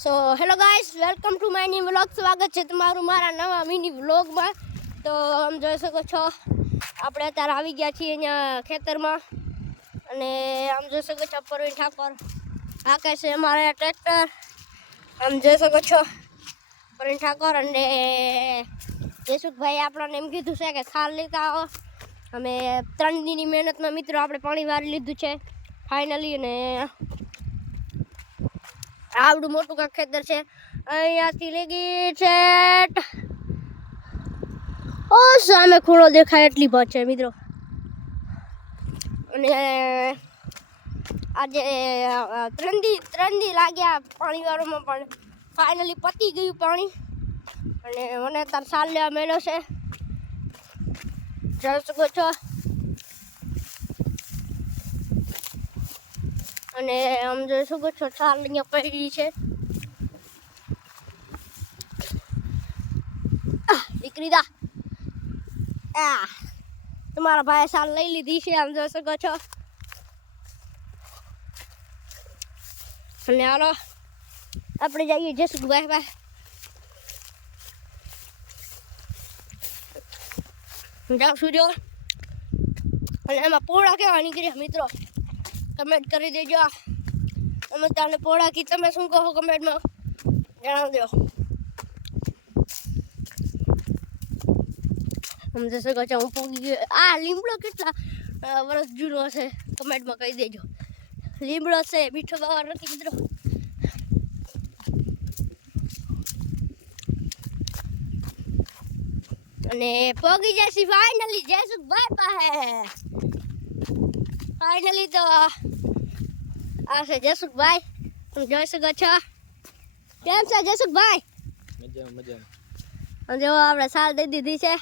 So hello guys welcome to my new vlog સ્વાગત છે તમારું મારા નવા મિની વ્લોગમાં તો આમ જોઈ શકો છો, આપણે અત્યારે આવી ગયા છીએ અહીંયા ખેતરમાં. અને આમ જોઈ શકો છો, પરવીન ઠાકોર હાકે છે અમારે ટ્રેક્ટર. આમ જોઈ શકો છો, પરવીન ઠાકોર અને જયસુખભાઈ આપણને એમ કીધું છે કે ખાલ લેતા આવો. અમે ત્રણ દિનની મહેનતમાં મિત્રો આપણે પાણી વારી લીધું છે ફાઇનલી અને આવડું મોટું કાંક ખેતર છે. અહીંયાથી લઈ ગઈ છે ઓ, સામે ખૂણો દેખાય એટલી વાત છે, મિત્રો. અને આજે ત્રણ દી ત્રણ દી લાગ્યા પાણીવાળોમાં, પણ ફાઇનલી પતી ગયું પાણી. અને મને તાર સાલ લેવા મેળ્યો છે. જોઈ શકો છો? અને આમ જોઈ શકો છો પડી છે. દીકરી દા. આ તમારા ભાઈ સાલ લઈ લીધી છે, આમ જોઈ શકો છો. અને હાલો, આપણે જઈએ જસુભાઈ ભાઈ જાઉં છું જો અને એમાં પોળા કેવા નીકળ્યા મિત્રો. કમેન્ટ કરી દેજો. અમે તમને પોળા કી તમે શું કહો કમેન્ટમાં જણાવજો. સમજે શકો છો હું પૂગી ગયો. આ લીમડો કેટલા અ, વર્ષ જૂનો હશે કમેન્ટમાં કહી દેજો. લીમડો છે મીઠો બાવા નથી મિત્રો. અને પગી જશે ફાઇનલી જયસુખભાઈ પાસે ફાઇનલી તો આ છે જસુખભાઈ તમે જોઈ શકો છો. કેમ છે જસુખભાઈ મજામાં. અને જો આપણે સાલ દઈ દીધી છે.